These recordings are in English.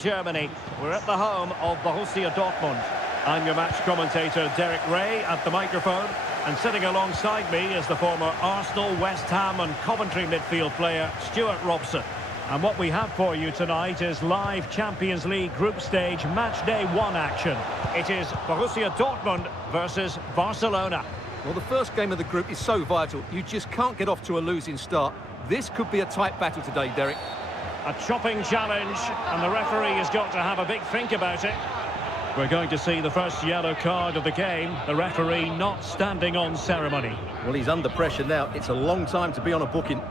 Germany. We're at the home of Borussia Dortmund. I'm your match commentator Derek Ray at the microphone, and sitting alongside me is the former Arsenal, West Ham and Coventry midfield player Stuart Robson. And what we have for you tonight is live Champions League group stage match day 1 action. It is Borussia Dortmund versus Barcelona. Well, the first game of the group is so vital. You just can't get off to a losing start. This could be a tight battle today, Derek. A chopping challenge, and the referee has got to have a big think about it. We're going to see the first yellow card of the game. The referee not standing on ceremony. Well, he's under pressure now. It's a long time to be on a booking.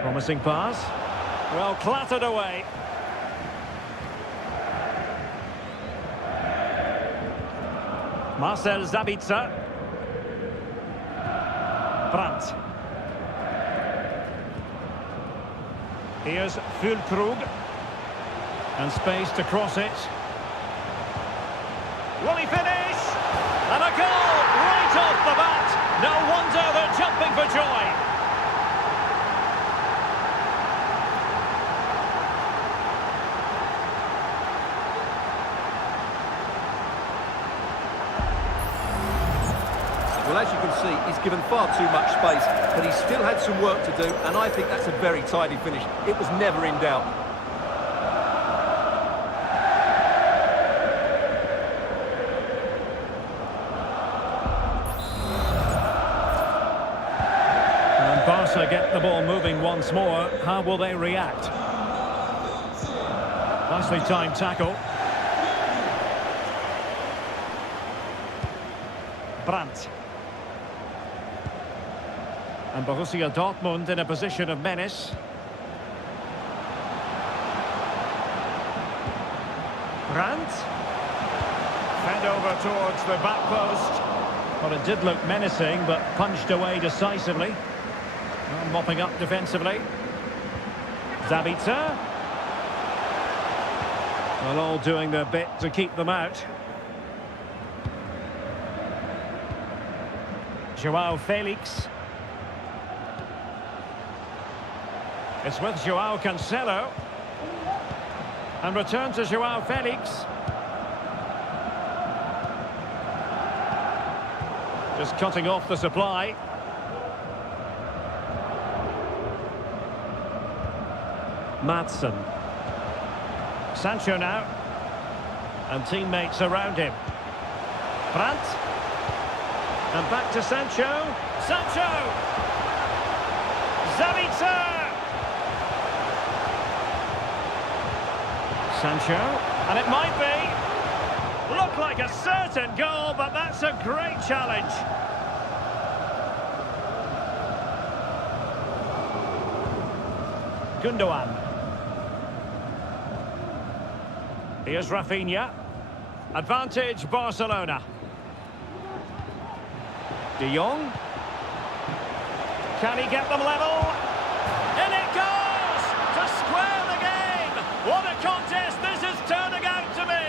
Promising pass. Well, clattered away. Marcel Sabitzer. Brandt. Here's Füllkrug. And space to cross it. Will he finish? And a goal right off the bat. No wonder they're jumping for joy. Well, as you can see, he's given far too much space, but he still had some work to do, and I think that's a very tidy finish. It was never in doubt. And Barca get the ball moving once more. How will they react? Nicely timed tackle. Brandt. And Borussia Dortmund in a position of menace. Brandt. Fed over towards the back post. Well, it did look menacing, but punched away decisively. And mopping up defensively. Sabitzer. Well, all doing their bit to keep them out. Joao Felix. It's with Joao Cancelo. And return to Joao Felix. Just cutting off the supply. Madsen. Sancho now. And teammates around him. Brandt. And back to Sancho. Sancho! Sabitzer! Sancho, and it might be. Look like a certain goal, but that's a great challenge. Gundogan. Here's Rafinha. Advantage Barcelona. De Jong. Can he get them level? In it goes! To square the game! What a contest this is turning out to be!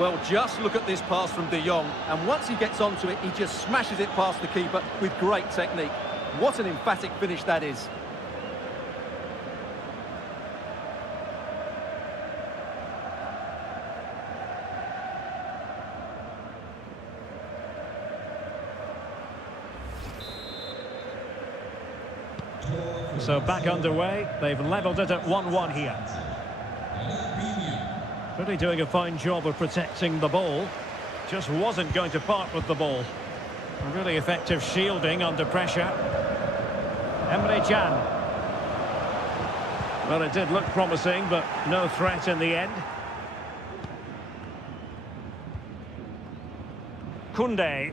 Well, just look at this pass from De Jong, and once he gets onto it, he just smashes it past the keeper with great technique. What an emphatic finish that is. So back underway, they've levelled it at 1-1 here. Really doing a fine job of protecting the ball. Just wasn't going to part with the ball. A really effective shielding under pressure. Emre Can. Well, it did look promising, but no threat in the end. Koundé.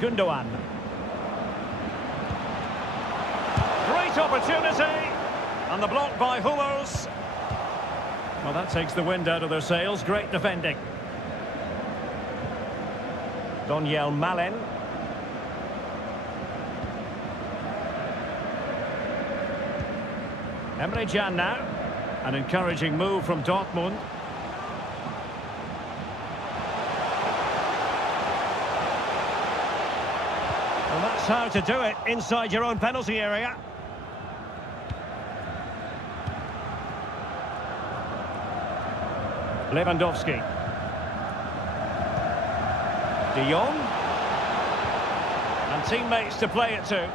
Gundogan. Great opportunity, and the block by Hummels. Well, that takes the wind out of their sails. Great defending. Donyell Malen. Emre Can now. An encouraging move from Dortmund. And that's how to do it inside your own penalty area. Lewandowski. De Jong. And teammates to play it to.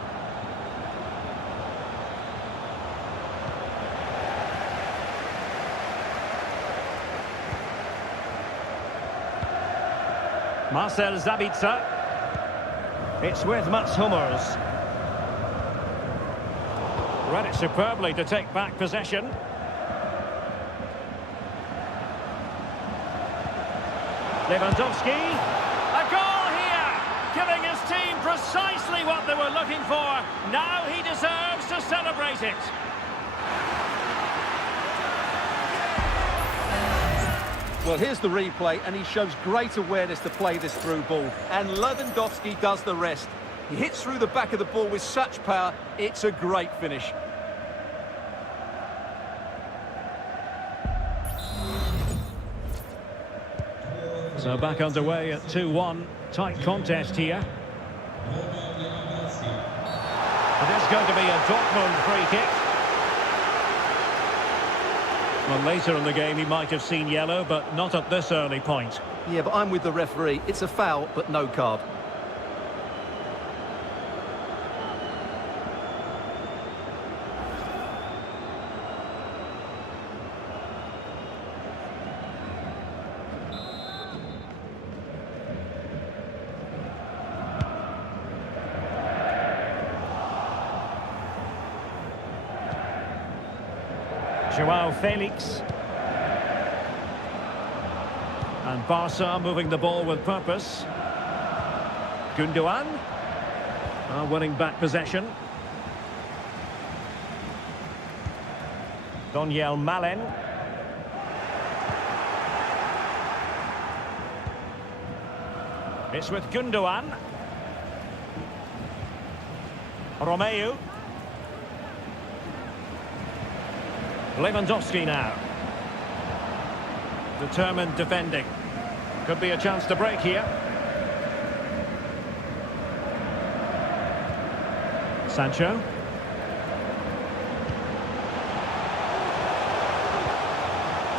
Marcel Sabitzer. It's with Mats Hummels. Read it superbly to take back possession. Lewandowski. A goal here! Giving his team precisely what they were looking for. Now he deserves to celebrate it. Well, here's the replay, and he shows great awareness to play this through ball. And Lewandowski does the rest. He hits through the back of the ball with such power, it's a great finish. So back underway at 2-1. Tight contest here. It is going to be a Dortmund free kick. Well, later in the game he might have seen yellow, but not at this early point. Yeah, but I'm with the referee. It's a foul, but no card. Joao Felix. And Barca moving the ball with purpose. Gundogan. Winning back possession. Donyell Malen. It's with Gundogan. Romeu. Lewandowski now. Determined defending. Could be a chance to break here. Sancho.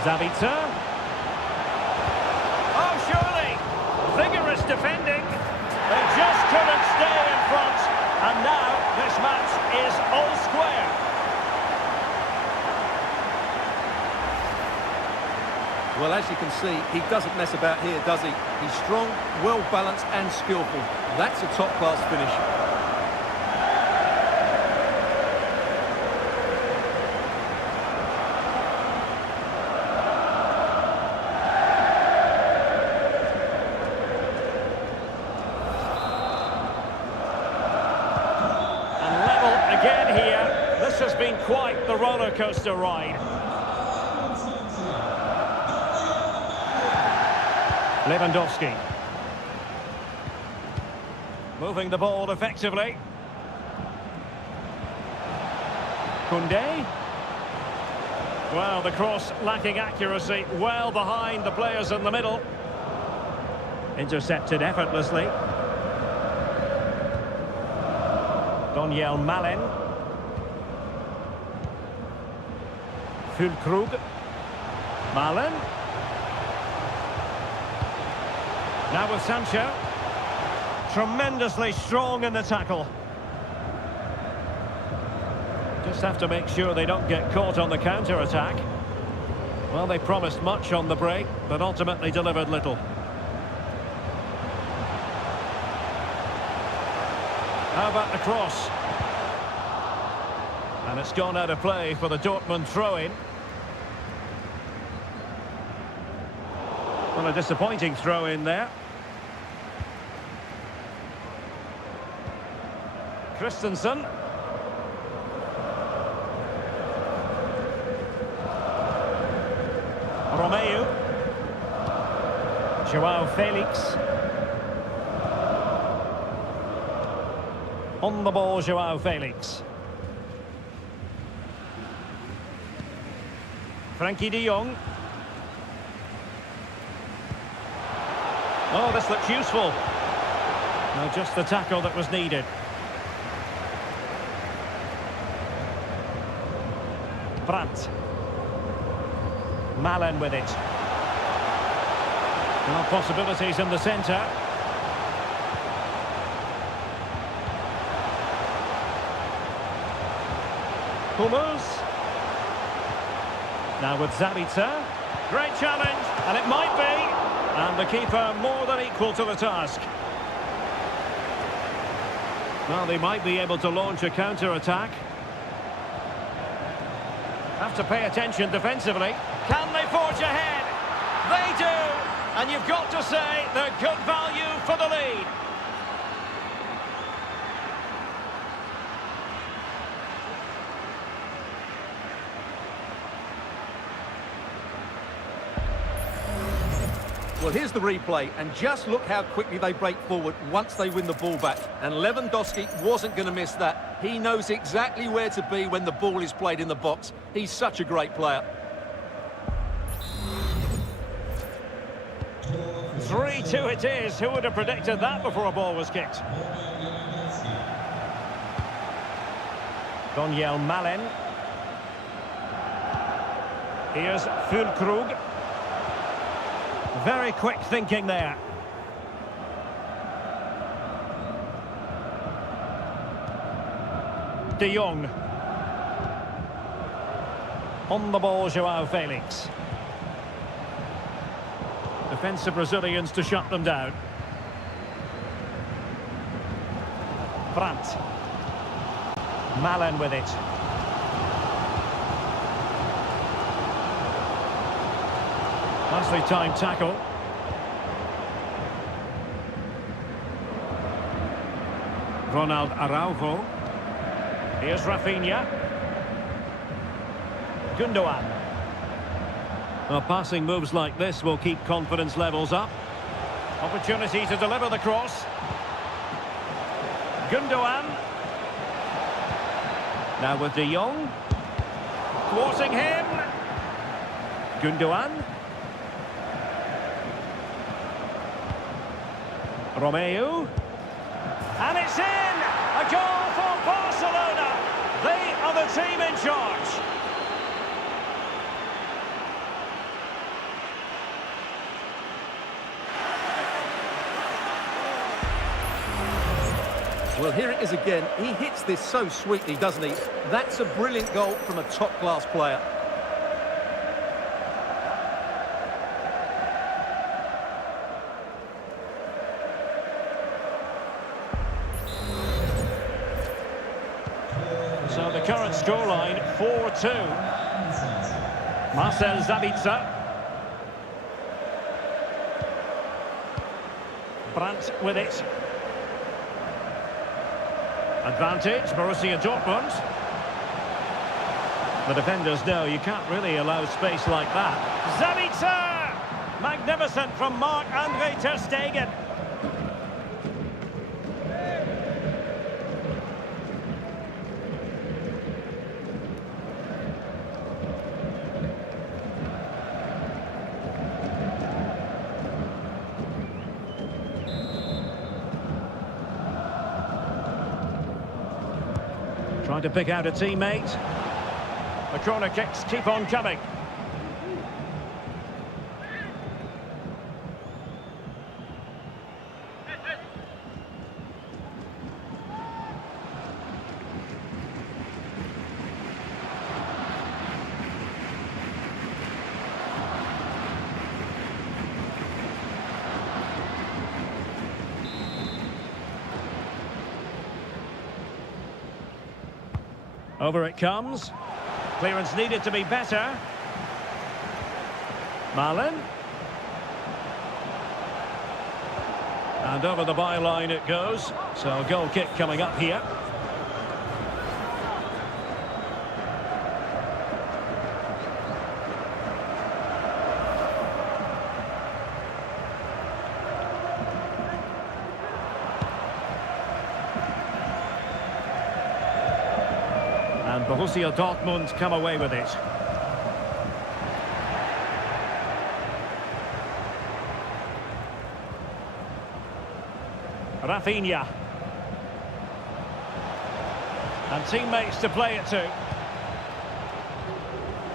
Sabitzer. Oh, surely! Vigorous defending. They just couldn't stay in front. And now this match is all square. Well, as you can see, he doesn't mess about here, does he? He's strong, well-balanced and skillful. That's a top-class finish. And level again here. This has been quite the roller coaster ride. Lewandowski. Moving the ball effectively. Koundé. Well, the cross lacking accuracy, well behind the players in the middle. Intercepted effortlessly. Donyell Malen. Füllkrug. Malen. Now with Sancho. Tremendously strong in the tackle. Just have to make sure they don't get caught on the counter-attack. Well, they promised much on the break, but ultimately delivered little. How about the cross? And it's gone out of play for the Dortmund throw-in. Well, a disappointing throw-in there. Christensen. Romeu. Joao Felix. On the ball, Joao Felix. Frankie de Jong. Oh, this looks useful. Now just the tackle that was needed. Brandt. Malen with it. Well, possibilities in the centre. Hummels. Now with Zabitzer. Great challenge, and it might be. And the keeper more than equal to the task. Well, they might be able to launch a counter-attack. Have to pay attention defensively. Can they forge ahead? They do! And you've got to say they're good value for the lead. Well, here's the replay, and just look how quickly they break forward once they win the ball back. And Lewandowski wasn't going to miss that. He knows exactly where to be when the ball is played in the box. He's such a great player. 3-2 it is. Who would have predicted that before a ball was kicked? Daniel Malen. Here's Füllkrug. Very quick thinking there. De Jong. On the ball, João Felix. Defensive Brazilians to shut them down. Brandt. Malen with it. Nicely timed tackle. Ronald Araujo. Here's Rafinha. Gundogan. Well, passing moves like this will keep confidence levels up. Opportunity to deliver the cross. Gundogan. Now with De Jong. Thwarting him. Gundogan. Romeu. And it's in! A goal for Barcelona! They are the team in charge. Well, here it is again. He hits this so sweetly, doesn't he? That's a brilliant goal from a top-class player. So the current scoreline, 4-2. Marcel Zabitzer. Brandt with it. Advantage, Borussia Dortmund. The defenders know you can't really allow space like that. Zabitzer! Magnificent from Marc-Andre ter Stegen. Trying to pick out a teammate. The corner kicks keep on coming. Over it comes. Clearance needed to be better. Malen. And over the byline it goes. So a goal kick coming up here. And Borussia Dortmund come away with it. Rafinha. And teammates to play it to.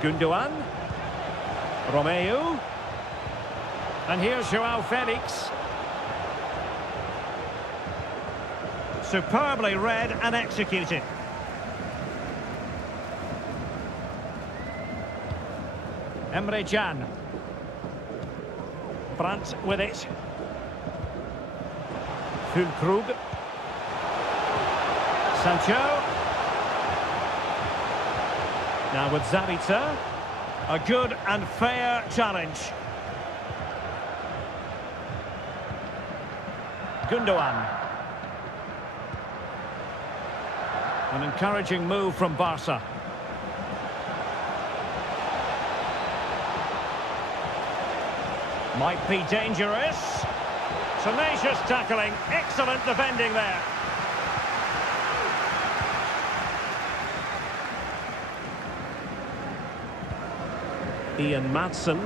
Gundogan. Romeu. And here's João Felix. Superbly read and executed. Emre Can. Brandt with it. Füllkrug. Sancho. Now with Zabitzer. A good and fair challenge. Gundogan. An encouraging move from Barca. Might be dangerous. Tenacious tackling. Excellent defending there. Ian Maatsen.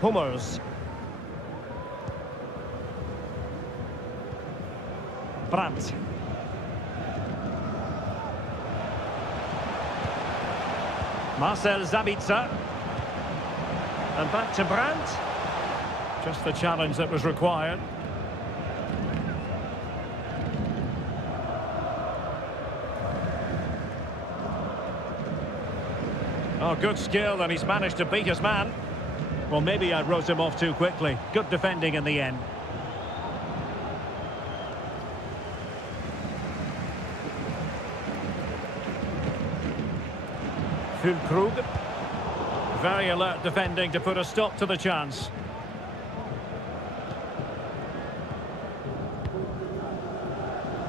Hummers. Brandt. Marcel Zabitzer. And back to Brandt. Just the challenge that was required. Oh, good skill, and he's managed to beat his man. Well, maybe I wrote him off too quickly. Good defending in the end. Füllkrug. Very alert defending to put a stop to the chance.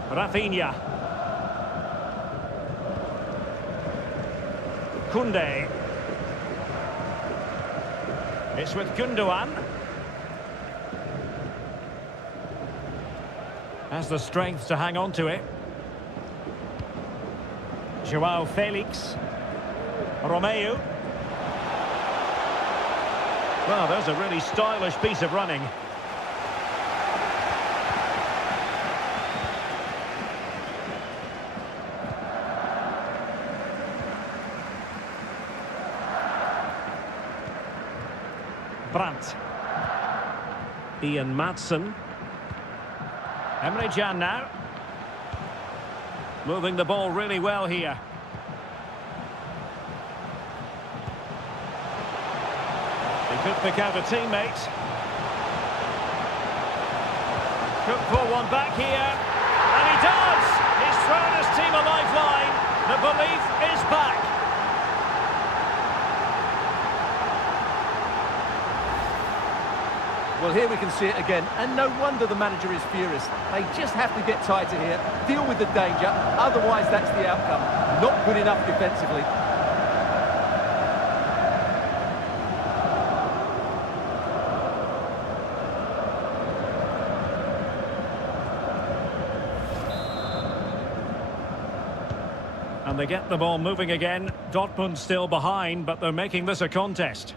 Rafinha. Koundé. It's with Gundogan. Has the strength to hang on to it. João Felix. Romeu. Well, there's a really stylish piece of running. Brandt. Ian Maatsen. Emre Can now. Moving the ball really well here. He could pick out a teammate. Could pull one back here. And he does! He's thrown his team a lifeline. The belief is back. Well, here we can see it again, and no wonder the manager is furious. They just have to get tighter here, deal with the danger, otherwise that's the outcome. Not good enough defensively. And they get the ball moving again. Dortmund still behind, but they're making this a contest.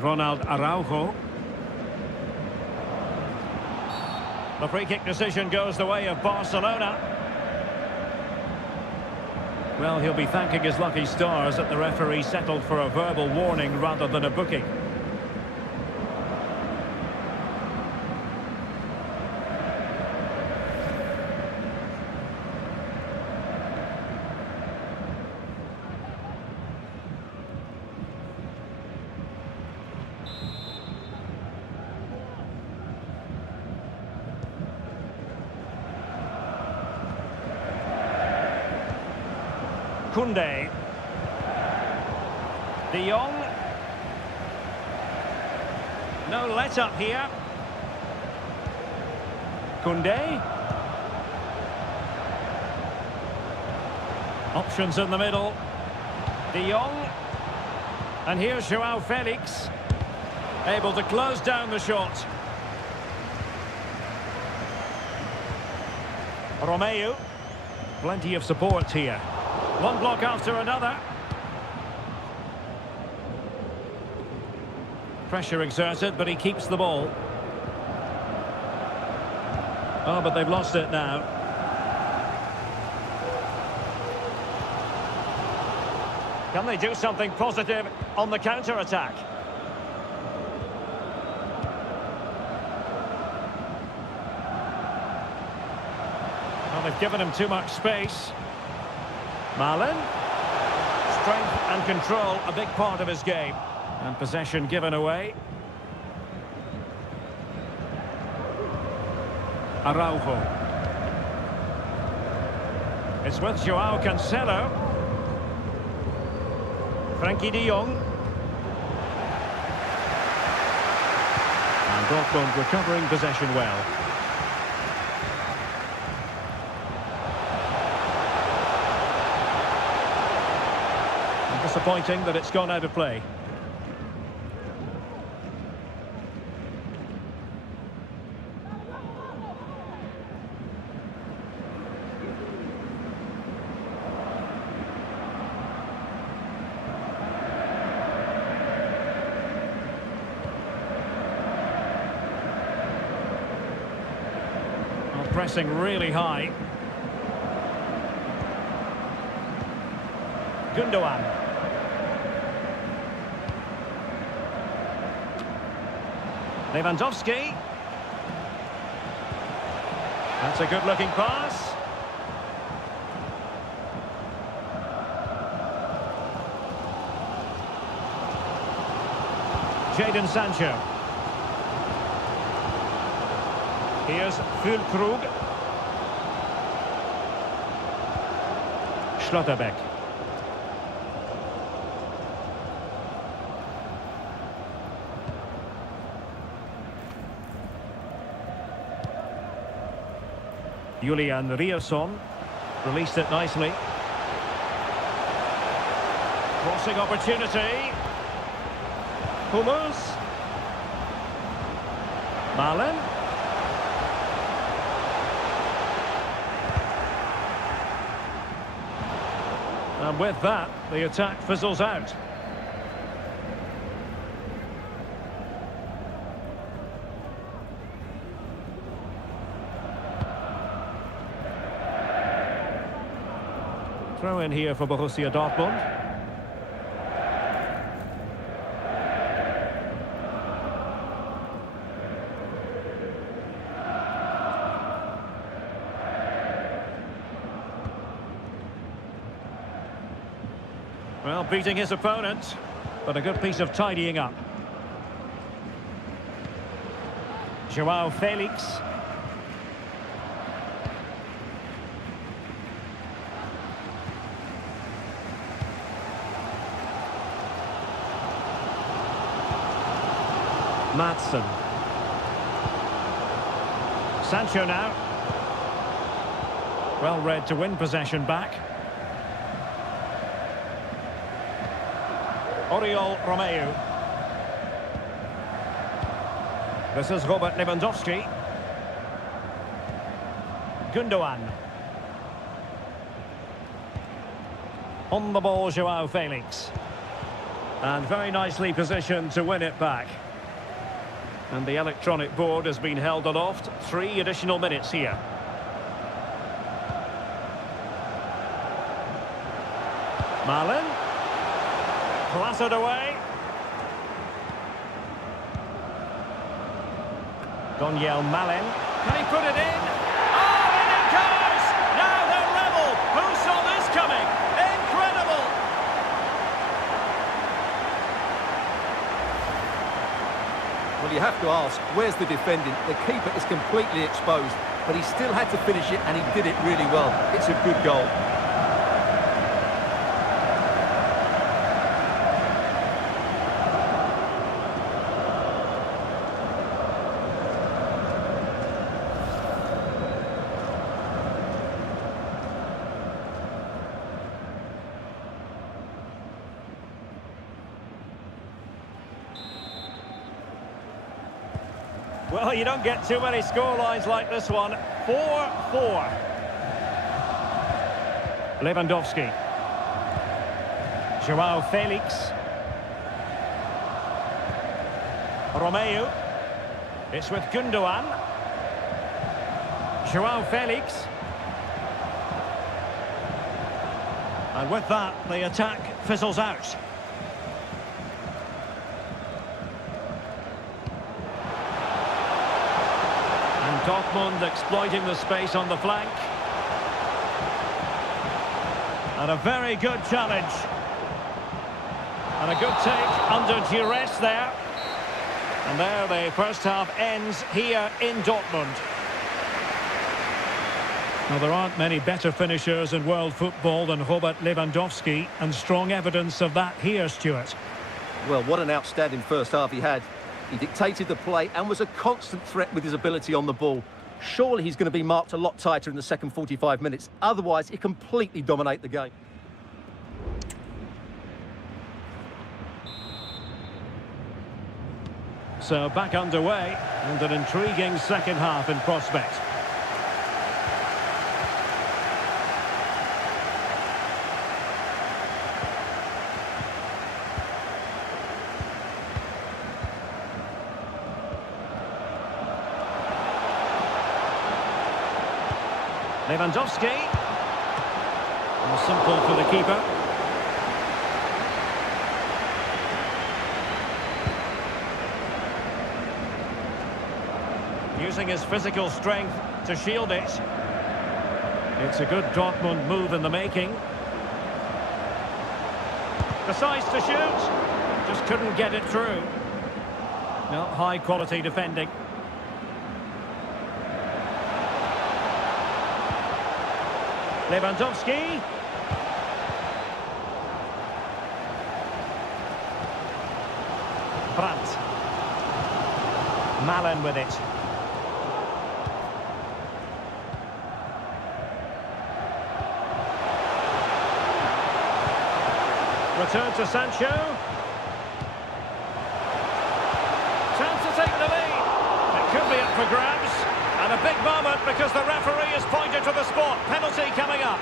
Ronald Araujo. The free kick decision goes the way of Barcelona. Well, he'll be thanking his lucky stars that the referee settled for a verbal warning rather than a booking. Koundé. De Jong. No let-up here. Koundé. Options in the middle. De Jong. And here's João Felix. Able to close down the shot. Romeu. Plenty of support here. One block after another. Pressure exerted, but he keeps the ball. Oh, but they've lost it now. Can they do something positive on the counter-attack? Well, they've given him too much space. Malin. Strength and control, a big part of his game. And possession given away. Araujo. It's with Joao Cancelo. Frankie de Jong. And Dortmund recovering possession well. And disappointing that it's gone out of play. Pressing really high. Gundogan. Lewandowski. That's a good-looking pass. Jadon Sancho. Here's Füllkrug. Schlotterbeck. Julian Rierson released it nicely. Crossing opportunity. Hummels. Malin. And with that, the attack fizzles out. Throw in here for Borussia Dortmund. Well, beating his opponent, but a good piece of tidying up. Joao Felix. Madsen. Sancho now. Well read to win possession back. Oriol Romeu. This is Robert Lewandowski. Gundogan. On the ball, Joao Felix. And very nicely positioned to win it back. And the electronic board has been held aloft. 3 additional minutes here. Malin. Clattered away. Donyell Malin. Can he put it in? Oh, in it goes! Now they're level. Who saw this coming? Incredible! Well, you have to ask, where's the defending? The keeper is completely exposed, but he still had to finish it, and he did it really well. It's a good goal. Well, you don't get too many scorelines like this one. 4-4. Lewandowski. Joao Felix. Romeu. It's with Gundogan. Joao Felix. And with that, the attack fizzles out. And Dortmund exploiting the space on the flank. And a very good challenge. And a good take under duress there. And there the first half ends here in Dortmund. Now, there aren't many better finishers in world football than Robert Lewandowski, and strong evidence of that here, Stuart. Well, what an outstanding first half he had. He dictated the play and was a constant threat with his ability on the ball. Surely he's going to be marked a lot tighter in the second 45 minutes. Otherwise, he completely dominate the game. So back underway, and an intriguing second half in prospect. Lewandowski. And simple for the keeper. Using his physical strength to shield it. It's a good Dortmund move in the making. Decides to shoot. Just couldn't get it through. No, high quality defending. Lewandowski. Brandt. Malen with it. Return to Sancho. Chance to take the lead. It could be up for grabs. And a big moment because the referee has pointed to the spot. Penalty coming up.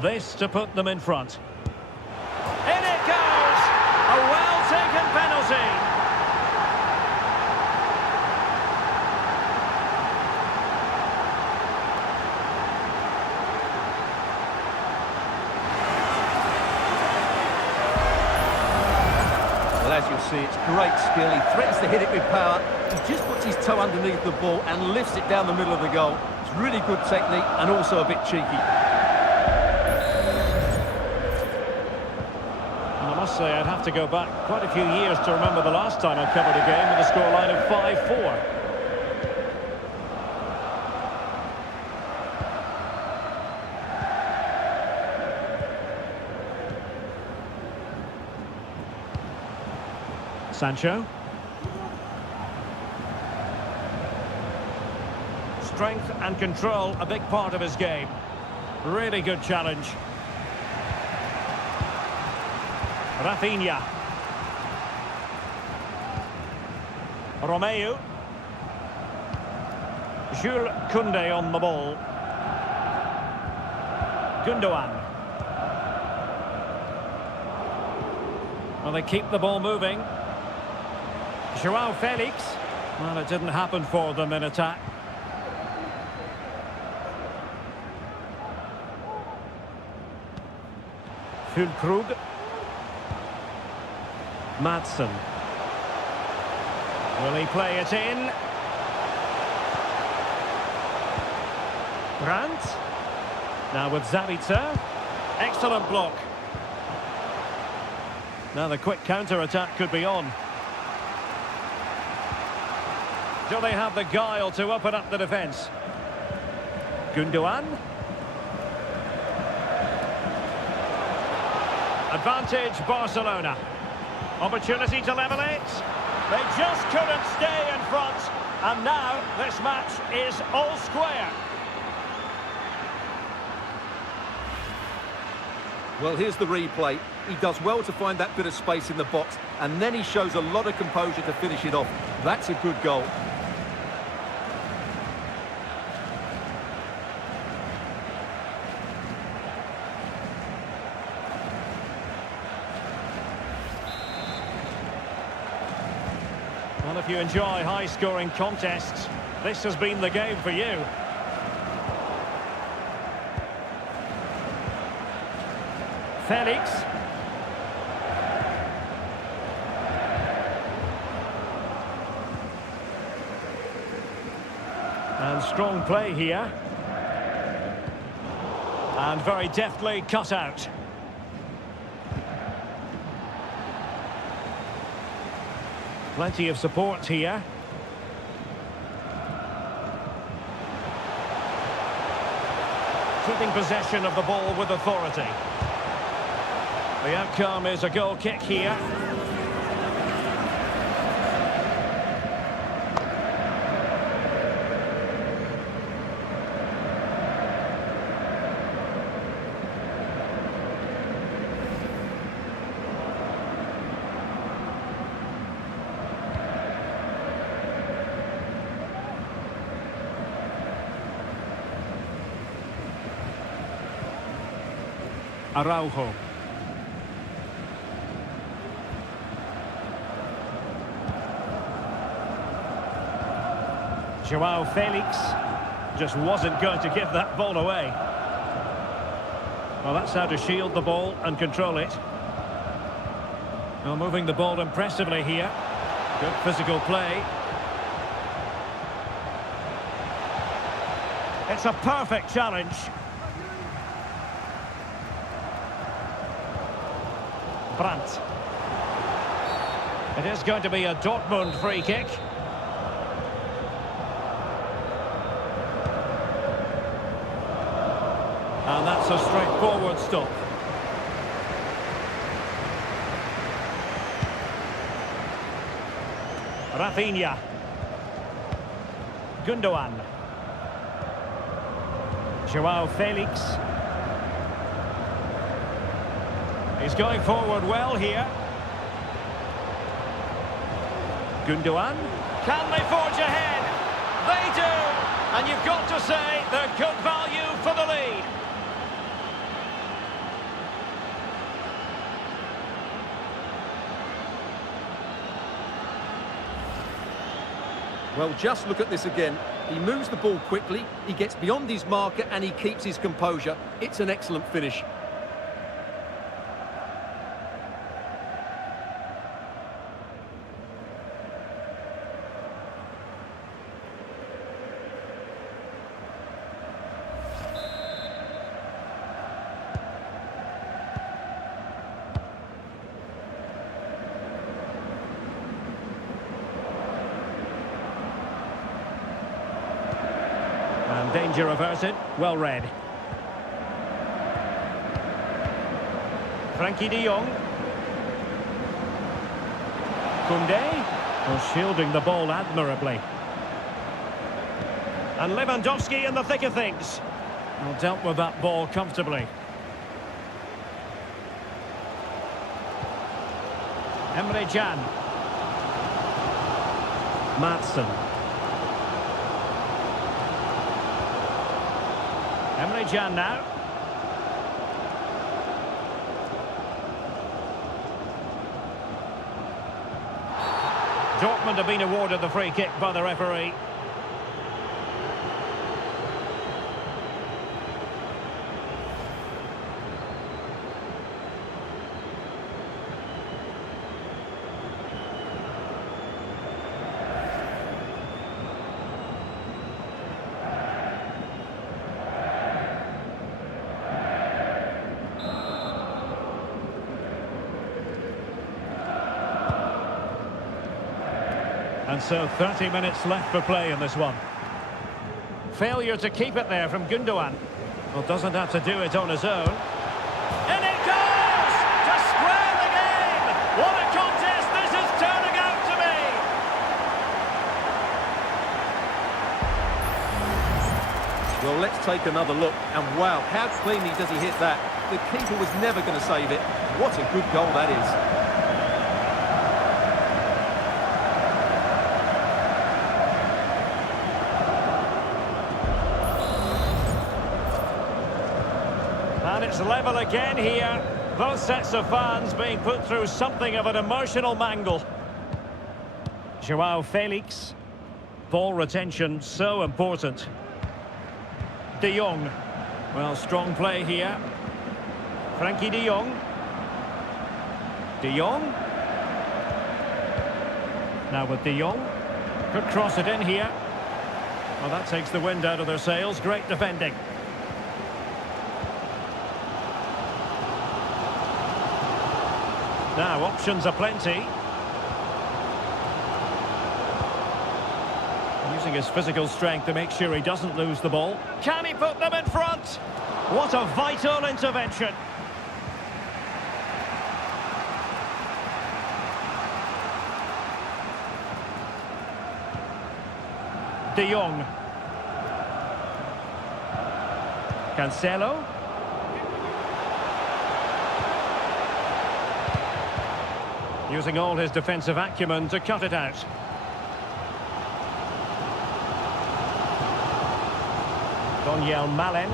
This to put them in front. In it goes! A well-taken penalty. Well, as you'll see, it's great skill. He threatens to hit it with power. He just puts his toe underneath the ball and lifts it down the middle of the goal. It's really good technique and also a bit cheeky. I must say I'd have to go back quite a few years to remember the last time I covered a game with a scoreline of 5-4. Sancho. Strength and control, a big part of his game. Really good challenge. Rafinha. Romeu. Jules Koundé on the ball. Gundogan. Well, they keep the ball moving. Joao Felix. Well, it didn't happen for them in attack. Füllkrug. Madsen. Will he play it in? Brandt. Now with Zabitzer. Excellent block. Now the quick counter-attack could be on. Do they have the guile to open up the defence? Gundogan. Advantage Barcelona. Opportunity to level it. They just couldn't stay in front. And now this match is all square. Well, here's the replay. He does well to find that bit of space in the box, and then he shows a lot of composure to finish it off. That's a good goal. Well, if you enjoy high-scoring contests, this has been the game for you. Felix. And strong play here. And very deftly cut out. Plenty of support here. Keeping possession of the ball with authority. The outcome is a goal kick here. Araujo. Joao Felix just wasn't going to give that ball away. Well, that's how to shield the ball and control it. Well, moving the ball impressively here. Good physical play. It's a perfect challenge. Brandt. It is going to be a Dortmund free kick. And that's a straightforward stop. Rafinha. Gundogan. Joao Felix. He's going forward well here. Gundogan. Can they forge ahead? They do! And you've got to say they're good value for the lead. Well, just look at this again. He moves the ball quickly, he gets beyond his marker and he keeps his composure. It's an excellent finish. And danger averted, well read. Frankie de Jong. Koundé, shielding the ball admirably. And Lewandowski in the thick of things. Well, dealt with that ball comfortably. Emre Can. Maatsen. Emre Can now. Dortmund have been awarded the free kick by the referee. And so 30 minutes left for play in this one. Failure to keep it there from Gundogan. Well, doesn't have to do it on his own. And it goes! To square the game! What a contest this is turning out to be! Well, let's take another look. And wow, how cleanly does he hit that? The keeper was never going to save it. What a good goal that is. And it's level again here. Both sets of fans being put through something of an emotional mangle. Joao Felix. Ball retention so important. De Jong. Well, strong play here. Frankie de Jong. De Jong. Now with de Jong. Could cross it in here. Well, that takes the wind out of their sails. Great defending. Now, options are plenty. Using his physical strength to make sure he doesn't lose the ball. Can he put them in front? What a vital intervention. De Jong. Cancelo. Using all his defensive acumen to cut it out. Daniel Malen.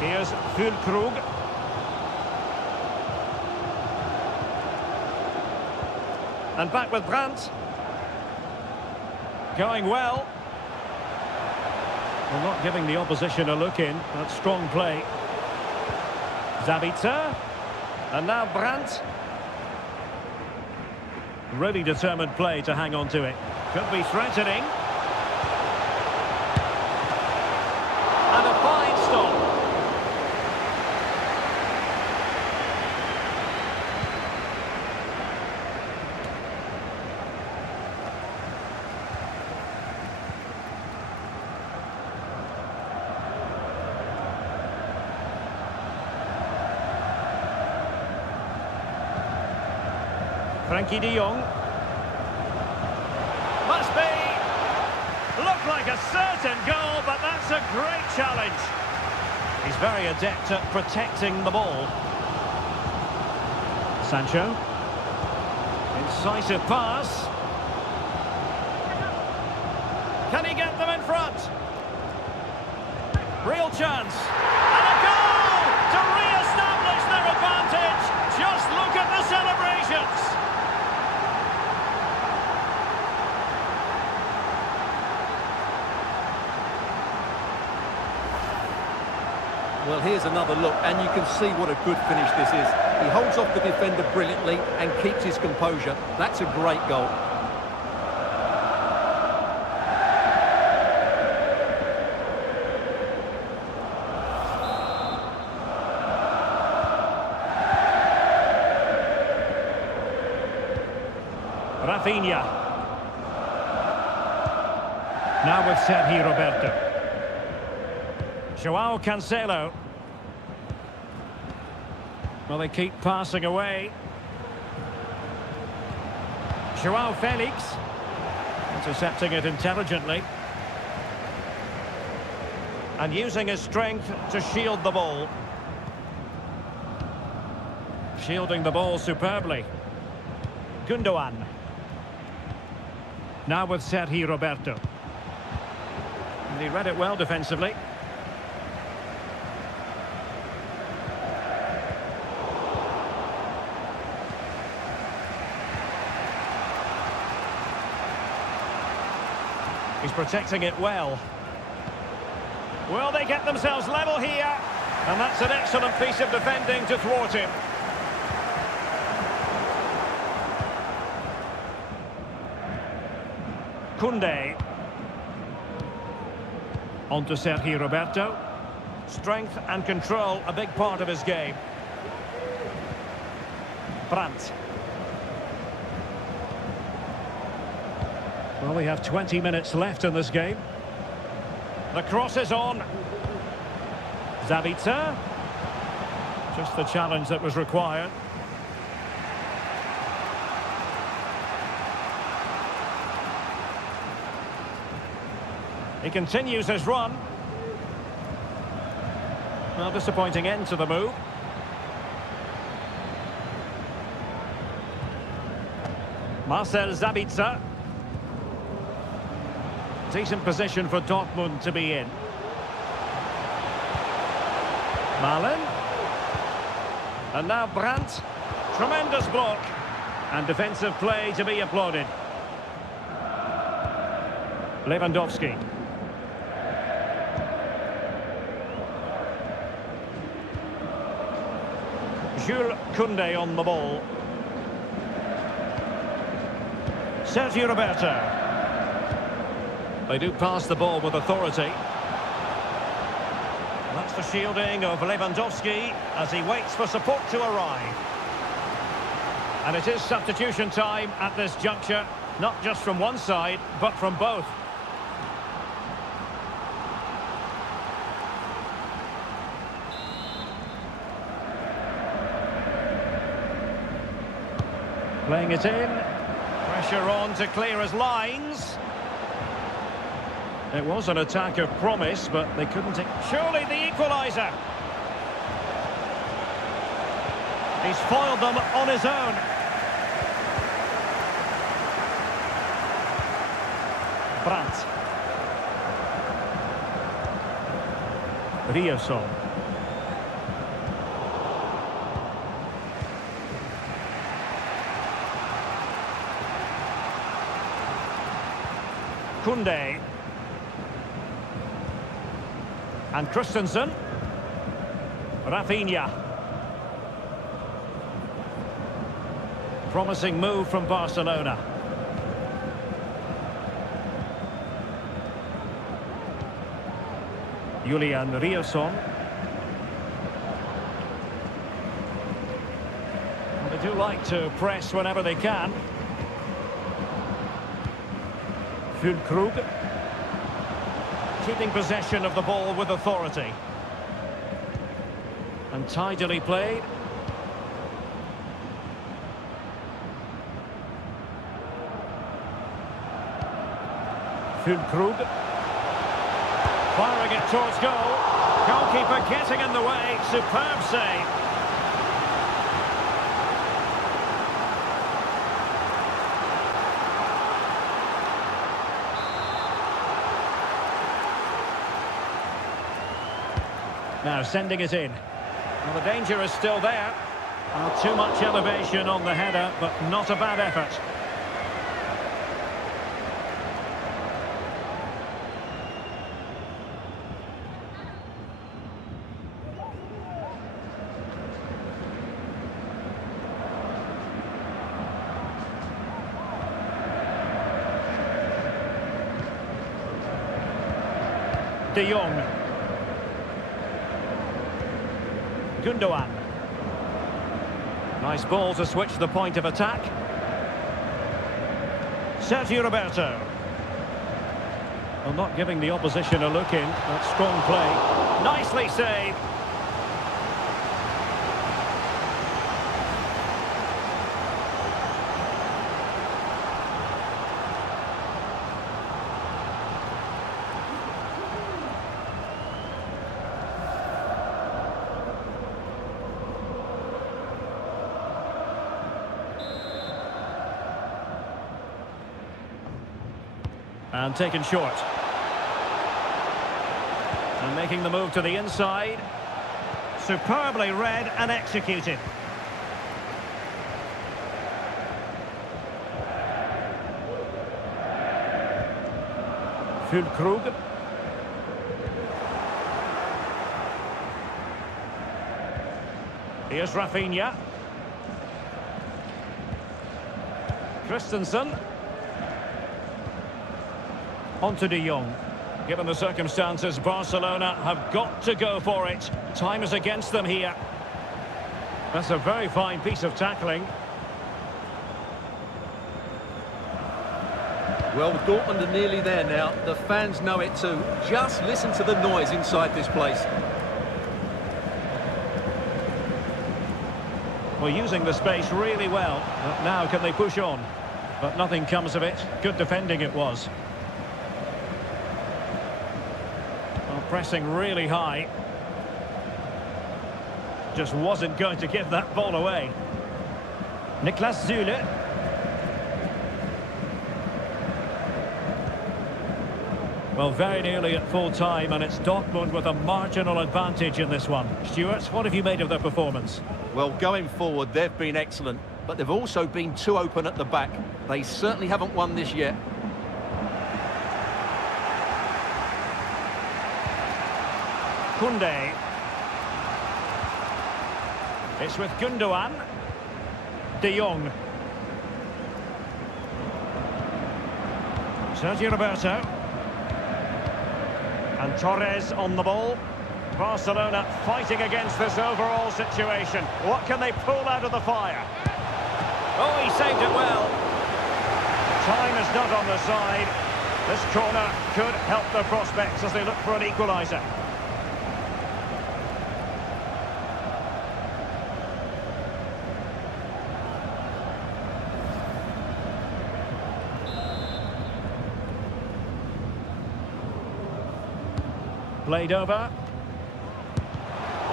Here's Füllkrug. And back with Brandt. Going well. Well, not giving the opposition a look in. That's strong play. Zabitzer. And now Brandt. Really determined play to hang on to it. Could be threatening. And a fine stop. Frankie de Jong. Must be. Looked like a certain goal, but that's a great challenge. He's very adept at protecting the ball. Sancho. Incisive pass. Can he get them in front? Real chance. And a goal to re-establish their advantage. Just look at the celebrations. Well, here's another look, and you can see what a good finish this is. He holds off the defender brilliantly and keeps his composure. That's a great goal. Rafinha. Now with Sergi Roberto. Joao Cancelo. Well, they keep passing away. Joao Felix. Intercepting it intelligently. And using his strength to shield the ball. Shielding the ball superbly. Gundogan. Now with Sergi Roberto. And he read it well defensively. He's protecting it well. Will they get themselves level here? And that's an excellent piece of defending to thwart him. Koundé. On to Sergi Roberto. Strength and control, a big part of his game. Brandt. Well, we have 20 minutes left in this game. The cross is on. Zabitzer. Just the challenge that was required. He continues his run. Well, disappointing end to the move. Marcel Sabitzer. Decent position for Dortmund to be in. Malen. And now Brandt. Tremendous block. And defensive play to be applauded. Lewandowski. Jules Koundé on the ball. Sergio Roberto. They do pass the ball with authority. That's the shielding of Lewandowski as he waits for support to arrive. And it is substitution time at this juncture, not just from one side, but from both. Playing it in. Pressure on to clear his lines. It was an attack of promise, but they couldn't take... Surely the equaliser! He's foiled them on his own. Brandt. Rioson. Koundé. And Christensen. Rafinha. Promising move from Barcelona. Julian Rioson. Well, they do like to press whenever they can. Füllkrug. Keeping possession of the ball with authority. And tidily played. Füllkrug. Firing it towards goal. Goalkeeper getting in the way. Superb save. Now sending it in. Well, the danger is still there. Too much elevation on the header, but not a bad effort. De Jong. Gundogan. Nice ball to switch the point of attack. Sergio Roberto. Well, not giving the opposition a look in. That's strong play. Nicely saved. And taken short. And making the move to the inside. Superbly read and executed. Füllkrug. Here's Rafinha. Christensen. On to De Jong. Given the circumstances, Barcelona have got to go for it. Time is against them here. That's a very fine piece of tackling. Well, Dortmund are nearly there now. The fans know it too. Just listen to the noise inside this place. Well, using the space really well. But now can they push on? But nothing comes of it. Good defending it was. Pressing really high. just wasn't going to give that ball away. Niklas Süle. Well, very nearly at full time, and it's Dortmund with a marginal advantage in this one. Stuart, what have you made of their performance? Well, going forward, they've been excellent, but they've also been too open at the back. They certainly haven't won this yet. Koundé. It's with Gundogan. De Jong. Sergio Roberto. And Torres on the ball. Barcelona fighting against this overall situation. What can they pull out of the fire? Oh, he saved it well. Time is not on their side. This corner could help their prospects as they look for an equaliser. Played over.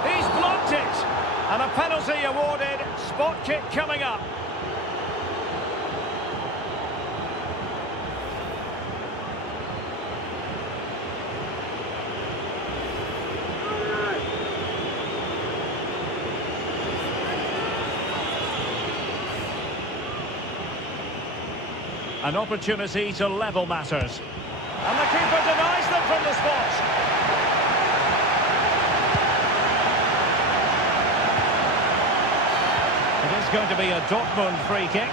He's blocked it! And a penalty awarded. Spot kick coming up. An opportunity to level matters. And the keeper denies them from the spot. It is going to be a Dortmund free kick.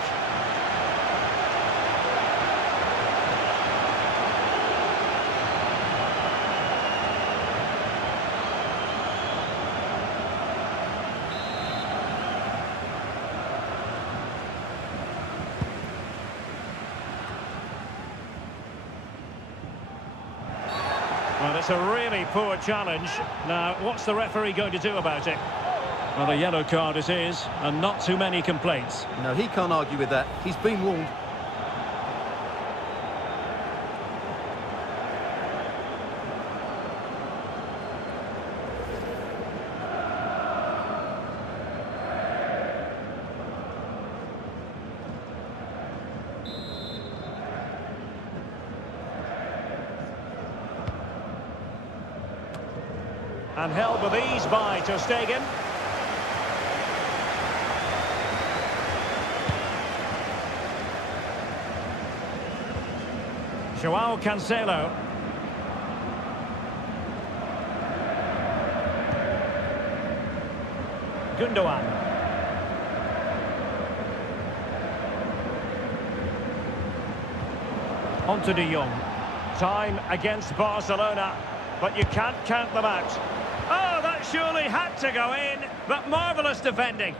Well, it's a really poor challenge. Now, what's the referee going to do about it? Well, a yellow card it is, and not too many complaints. No, he can't argue with that. He's been warned. And held with ease by Ter Stegen. Joao Cancelo. Gundogan. On to De Jong. Time against Barcelona, but you can't count them out. Oh, that surely had to go in, but marvellous defending.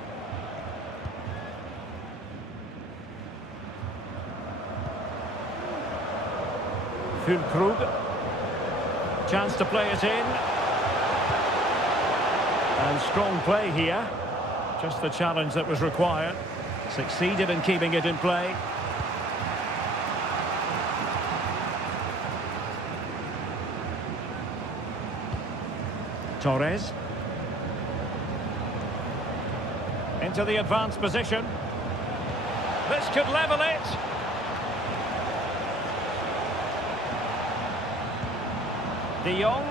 Füllkrug. Chance to play it in. And strong play here. Just the challenge that was required. Succeeded in keeping it in play. Torres. Into the advanced position. This could level it. De Jong.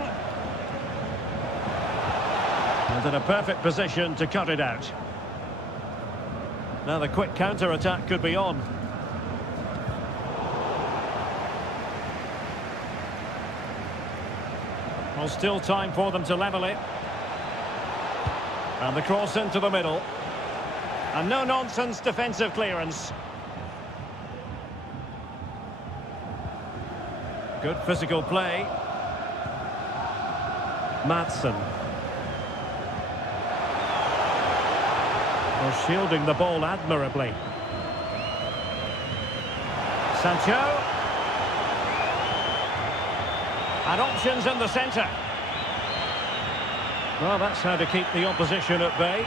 And in a perfect position to cut it out. Now the quick counter-attack could be on. Well, still time for them to level it. And the cross into the middle. And no-nonsense defensive clearance. Good physical play. Madsen. Well, shielding the ball admirably. Sancho. And options in the centre. Well, that's how to keep the opposition at bay.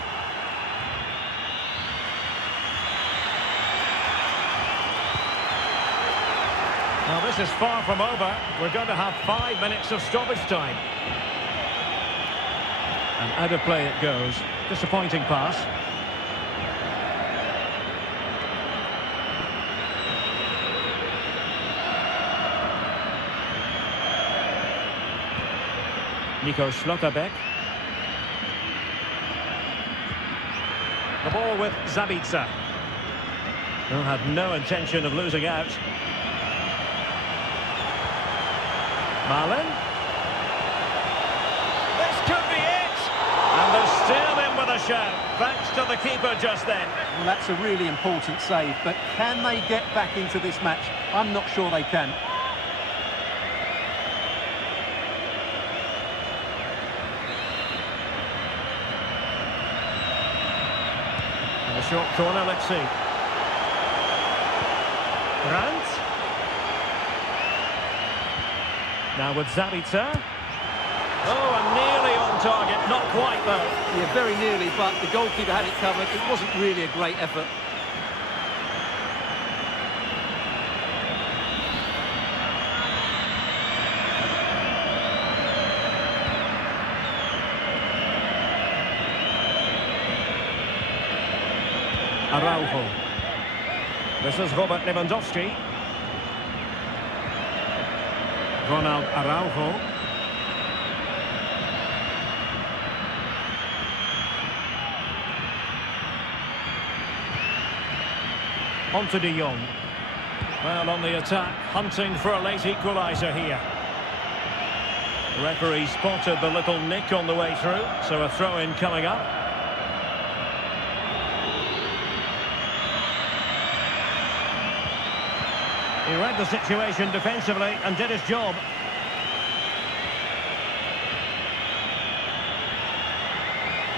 Now, this is far from over. We're going to have 5 minutes of stoppage time. And out of play it goes. Disappointing pass. Nico Schlotterbeck. The ball with Zabitzer. Who had no intention of losing out. Marlin. This could be it! And they're still in with a shout, thanks to the keeper just then. Well, that's a really important save, but can they get back into this match? I'm not sure they can. And a short corner, let's see. Brandt. Now with Zabitzer. Oh, and nearly on target. Not quite, though. Yeah, very nearly, but the goalkeeper had it covered. It wasn't really a great effort. Araujo. This is Robert Lewandowski. Ronald Araujo. On to De Jong. Well, on the attack, hunting for a late equaliser here. The referee spotted the little nick on the way through, so a throw-in coming up. He read the situation defensively and did his job.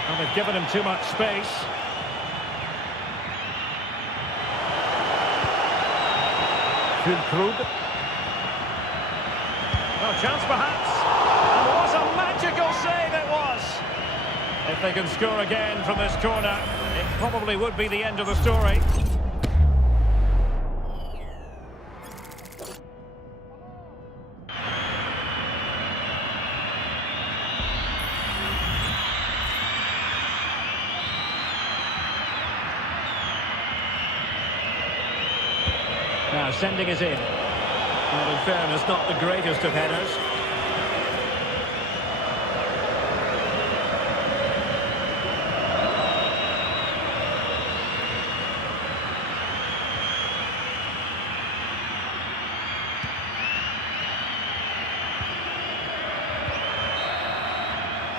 Well, they've given him too much space. Füllkrug. No chance perhaps. And what a magical save it was. If they can score again from this corner, it probably would be the end of the story. Now sending it in. Well, in fairness, not the greatest of headers.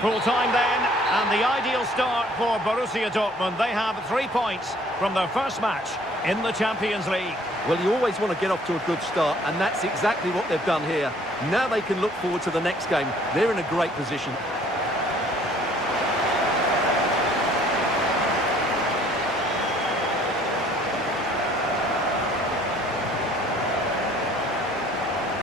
Full time then, and the ideal start for Borussia Dortmund. They have 3 points from their first match in the Champions League. Well, you always want to get off to a good start, and that's exactly what they've done here. Now they can look forward to the next game. They're in a great position.